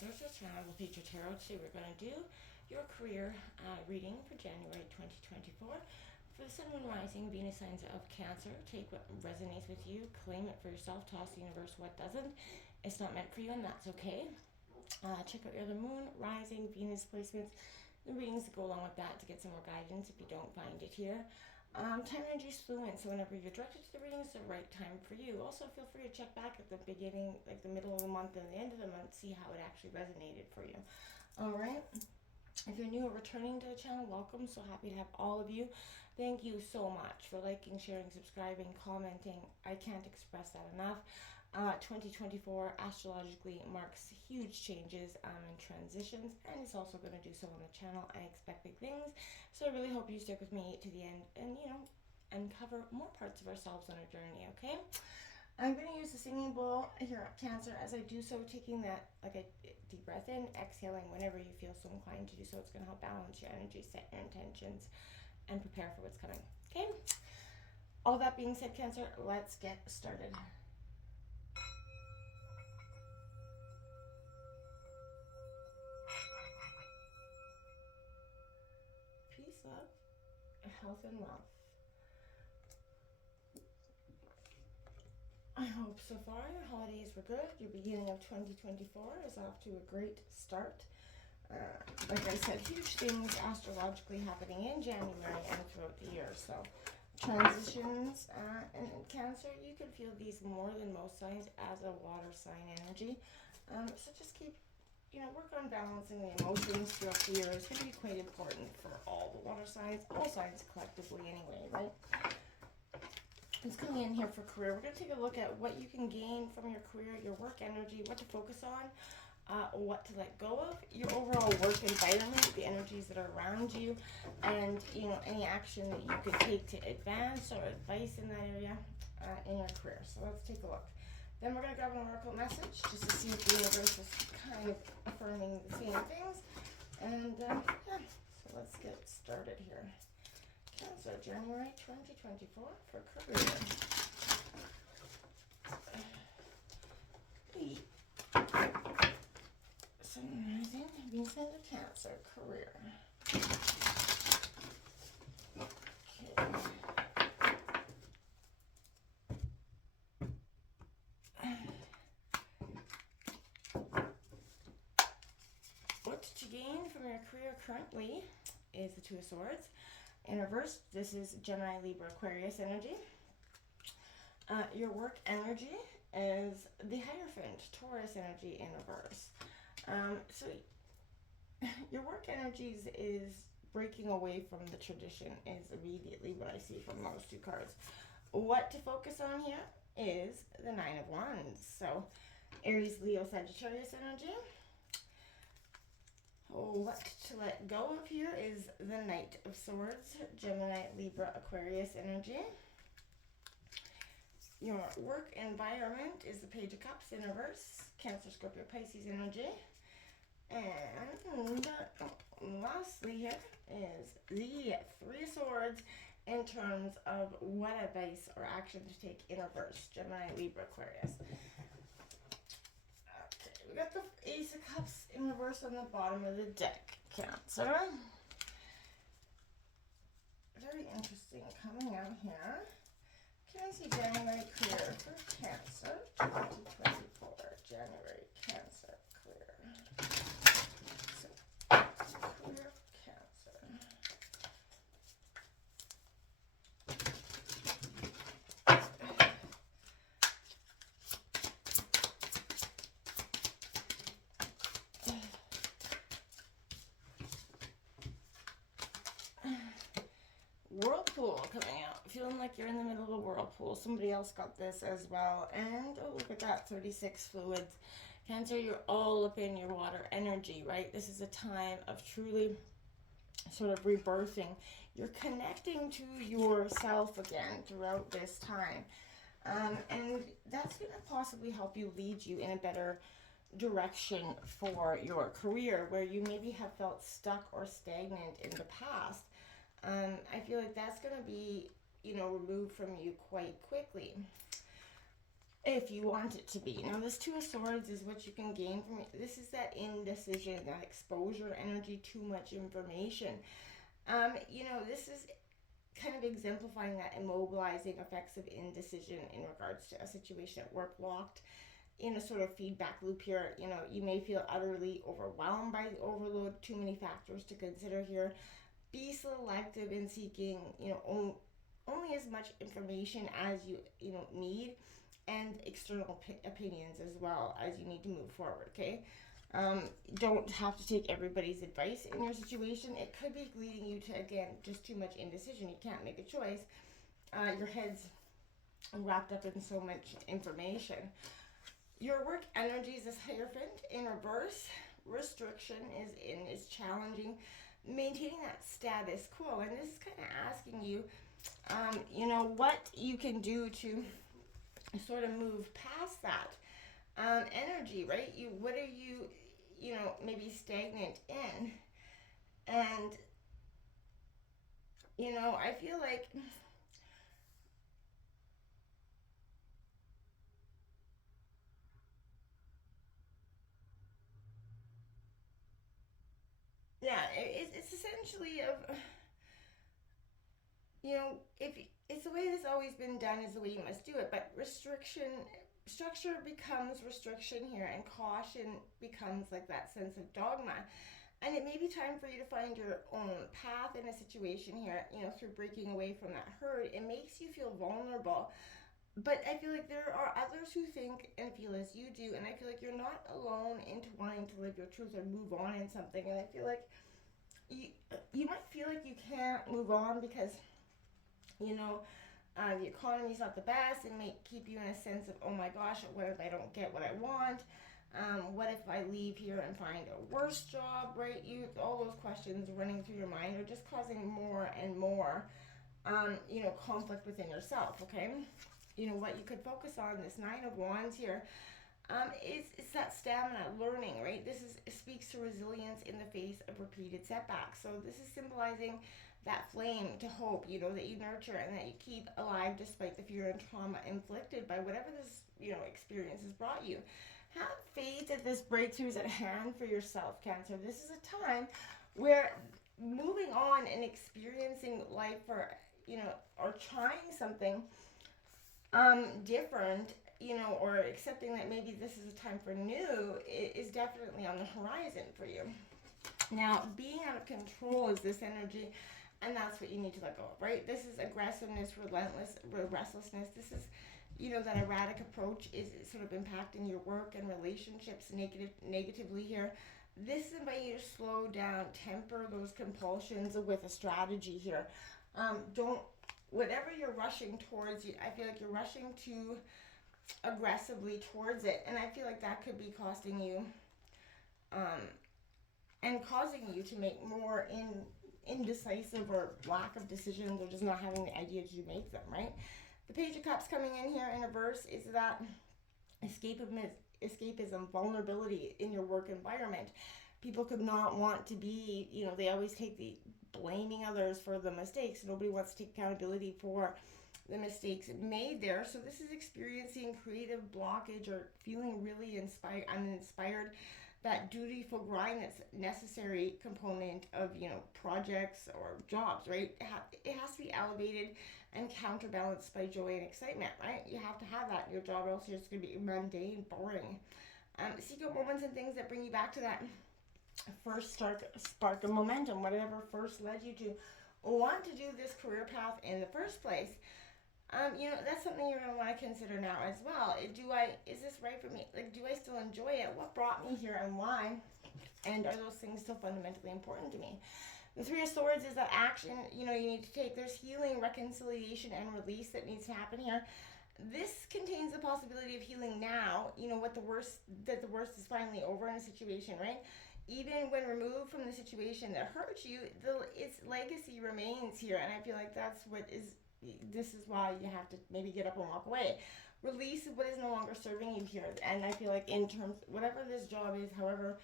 Cancer, so channel will feature tarot. Today we're going to do your career reading for January 2024. For the Sun, Moon, Rising, Venus signs of Cancer, take what resonates with you, claim it for yourself, toss the universe what doesn't. It's not meant for you, and that's okay. Check out your other Moon, Rising, Venus placements, the readings that go along with that to get some more guidance if you don't find it here. Time energy is fluent, so whenever you're directed to the reading, it's the right time for you. Also, feel free to check back at the beginning, like the middle of the month and the end of the month, see how it actually resonated for you. All right. If you're new or returning to the channel, welcome. So happy to have all of you. Thank you so much for liking, sharing, subscribing, commenting. I can't express that enough. 2024 astrologically marks huge changes and transitions, and it's also going to do so on the channel. I expect big things, so I really hope you stick with me to the end and, uncover more parts of ourselves on our journey, okay? I'm going to use the singing bowl here at Cancer. As I do so, taking that like a deep breath in, exhaling whenever you feel so inclined to do so. It's going to help balance your energy, set your intentions, and prepare for what's coming, okay? All that being said, Cancer, let's get started. Peace, love, health, and wealth. I hope so far your holidays were good. Your beginning of 2024 is off to a great start. Like I said, huge things astrologically happening in January and throughout the year. So transitions in Cancer, you can feel these more than most signs as a water sign energy. So just keep, work on balancing the emotions throughout the year. It's going to be quite important for all the water signs, all signs collectively anyway, right? It's coming in here for career. We're going to take a look at what you can gain from your career, your work energy, what to focus on, what to let go of, your overall work environment, the energies that are around you, and any action that you could take to advance or advice in that area in your career. So let's take a look. Then we're going to grab an oracle message just to see if the universe is kind of affirming the same things. And so let's get started here. Cancer, January 2024 for career. Sun, Rising, Venus signs of Cancer, career. Okay. What to gain from your career currently is the Two of Swords. In reverse, this is Gemini, Libra, Aquarius energy. Your work energy is the Hierophant, Taurus energy in reverse. So your work energies is breaking away from the tradition is immediately what I see from those two cards. What to focus on here is the Nine of Wands. So Aries, Leo, Sagittarius energy. What to let go of here is the Knight of Swords, Gemini, Libra, Aquarius energy. Your work environment is the Page of Cups in reverse, Cancer, Scorpio, Pisces energy. And lastly here is the Three of Swords in terms of what advice or action to take in reverse, Gemini, Libra, Aquarius. We got the Ace of Cups in reverse on the bottom of the deck, Cancer. Very interesting coming out here. Can I see January career for Cancer 2024? January Cancer career. So, career Cancer. Whirlpool coming out. Feeling like you're in the middle of a whirlpool. Somebody else got this as well. And oh, look at that, 36 fluids. Cancer, you're all up in your water energy, right? This is a time of truly sort of rebirthing. You're connecting to yourself again throughout this time. And that's going to possibly help you lead you in a better direction for your career, where you maybe have felt stuck or stagnant in the past. I feel like that's going to be, removed from you quite quickly. if you want it to be. Now, this Two of Swords is what you can gain from it. This is that indecision, that exposure energy, too much information. This is kind of exemplifying that immobilizing effects of indecision in regards to a situation at work, locked in a sort of feedback loop here. You may feel utterly overwhelmed by the overload, too many factors to consider here. Be selective in seeking, only as much information as you need, and external opinions as well as you need to move forward. Okay. Don't have to take everybody's advice in your situation. It could be leading you to, again, just too much indecision. You can't make a choice. Your head's wrapped up in so much information. Your work energies is Hierophant in reverse. Restriction is challenging, maintaining that status quo, and this is kind of asking you, what you can do to sort of move past that energy, right? What are you, maybe stagnant in, and I feel like yeah, it's essentially of if it's the way this always been done is the way you must do it, but structure becomes restriction here, and caution becomes like that sense of dogma. And it may be time for you to find your own path in a situation here, through breaking away from that herd. It makes you feel vulnerable. But I feel like there are others who think and feel as you do, and I feel like you're not alone into wanting to live your truth or move on in something. And I feel like you might feel like you can't move on because the economy's not the best. It may keep you in a sense of, oh my gosh, what if I don't get what I want? What if I leave here and find a worse job, right? All those questions running through your mind are just causing more and more, conflict within yourself, okay? What you could focus on, this Nine of Wands here, it's that stamina, learning, right? It speaks to resilience in the face of repeated setbacks. So this is symbolizing that flame to hope, that you nurture and that you keep alive despite the fear and trauma inflicted by whatever this, experience has brought you. Have faith that this breakthrough is at hand for yourself, Cancer. This is a time where moving on and experiencing life or trying something different, or accepting that maybe this is a time for new is definitely on the horizon for you. Now, being out of control is this energy, and that's what you need to let go of, right? This is aggressiveness, restlessness. This is, that erratic approach is sort of impacting your work and relationships negatively here. This is inviting you to slow down, temper those compulsions with a strategy here. Don't, whatever you're rushing towards, I feel like you're rushing too aggressively towards it, and I feel like that could be costing you, and causing you to make more indecisive or lack of decisions, or just not having the idea to make them, right? The Page of Cups coming in here in reverse is that escapism, vulnerability in your work environment. People could not want to be, they always take the blaming others for the mistakes. Nobody wants to take accountability for the mistakes made there. So this is experiencing creative blockage or feeling really uninspired. That dutiful grind that's necessary component of, projects or jobs, right? It has to be elevated and counterbalanced by joy and excitement, right? You have to have that in your job, or else you're just going to be mundane, boring. Seek out moments and things that bring you back to that first spark of momentum, whatever first led you to want to do this career path in the first place. That's something you're going to want to consider now as well. Is this right for me? Like, do I still enjoy it? What brought me here and why? And are those things still fundamentally important to me? The Three of Swords is that action, you need to take. There's healing, reconciliation, and release that needs to happen here. This contains the possibility of healing now, that the worst is finally over in a situation, right? Even when removed from the situation that hurt you, its legacy remains here. And I feel like this is why you have to maybe get up and walk away. Release what is no longer serving you here. And I feel like in terms, whatever this job is, however,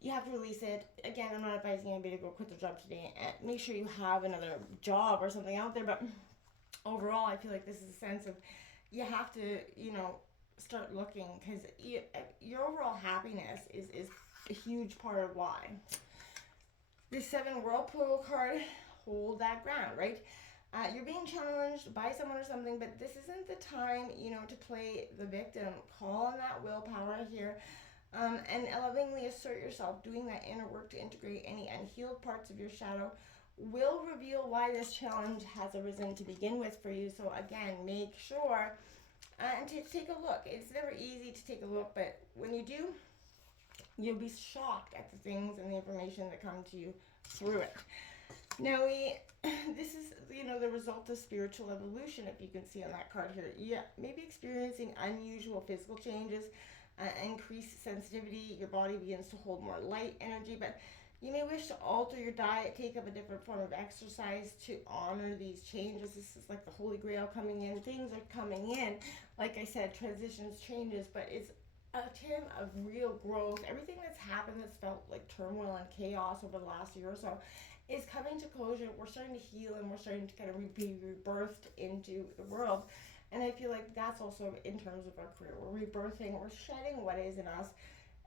you have to release it. Again, I'm not advising anybody to go quit their job today. And make sure you have another job or something out there. But overall, I feel like this is a sense of you have to, start looking, because your overall happiness is a huge part of why. The 7 Whirlpool card, hold that ground, right? You're being challenged by someone or something, but this isn't the time, to play the victim. Call on that willpower here, and lovingly assert yourself. Doing that inner work to integrate any unhealed parts of your shadow will reveal why this challenge has arisen to begin with for you. So again, make sure and take a look. It's never easy to take a look, but when you do, you'll be shocked at the things and the information that come to you through it. Now this is, the result of spiritual evolution, if you can see on that card here. Yeah, maybe experiencing unusual physical changes, increased sensitivity, your body begins to hold more light energy, but you may wish to alter your diet, take up a different form of exercise to honor these changes. This is like the Holy Grail coming in. Things are coming in. Like I said, transitions, changes, but it's a time of real growth. Everything that's happened that's felt like turmoil and chaos over the last year or so is coming to closure. We're starting to heal, and we're starting to kind of be rebirthed into the world. And I feel like that's also in terms of our career. We're rebirthing, we're shedding what is in us,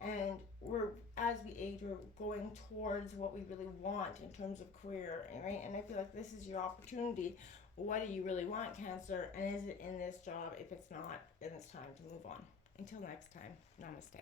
and we're, as we age, we're going towards what we really want in terms of career, right? And I feel like this is your opportunity. What do you really want, Cancer? And is it in this job? If it's not, then it's time to move on. Until next time, namaste.